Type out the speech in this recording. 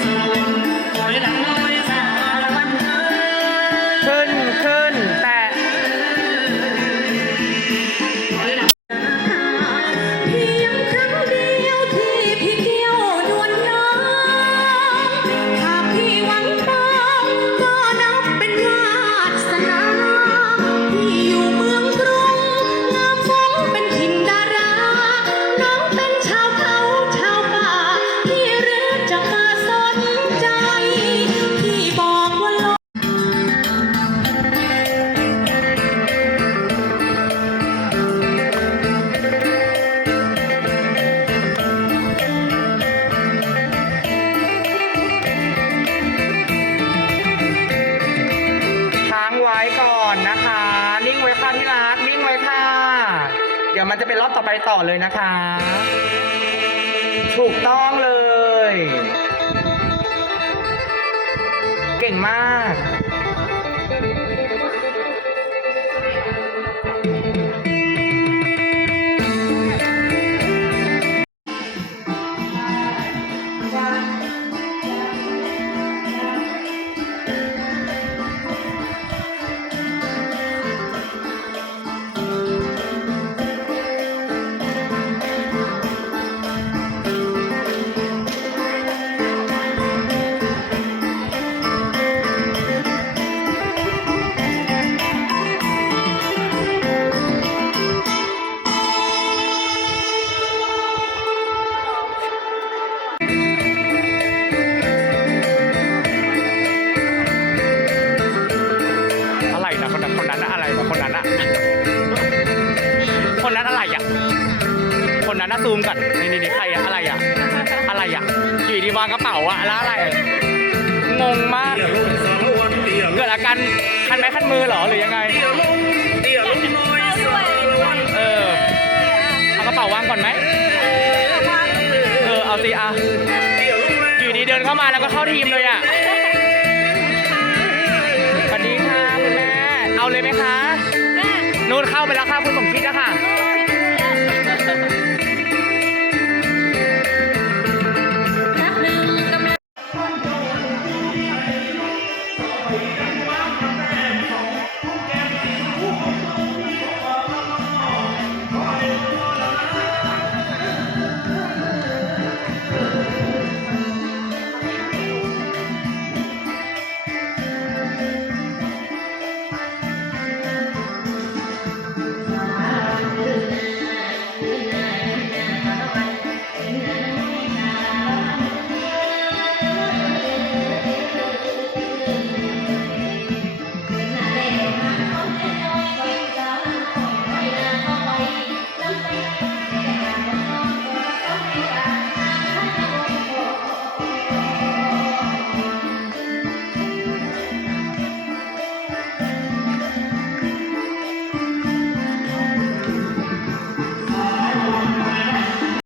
สลบถอยหลัง ดี๋ยวมันจะเป็นรอบต่อไปต่อเลยนะคะ ถูกต้องเลย เก่งมาก นนั้นนะซูมก่อนนี่นี่นี่ใครอะอะไรอะอะไรอะอยู่ดีวางกระเป๋าอะแล้วอะไรอะงงมากเตี้ยลงสารวันเตี้ยลเกิงดอาการคันไม้คันมือเหรอหรือยังไงเตี้ยลงเตี้ยลงน้อยสารวันเออ เอากระเป๋าวางก่อนไหม เออ เอาสิอะเตี้ยลงแม่อยู่ดีเดินเข้ามาแล้วก็เข้าทีมเลยอะสวัสดีค่ะคุณแม่ เอาเลยไหมคะแม่นู่นเข้าไปแล้วค่ะคุณสมคิดอะค่ะ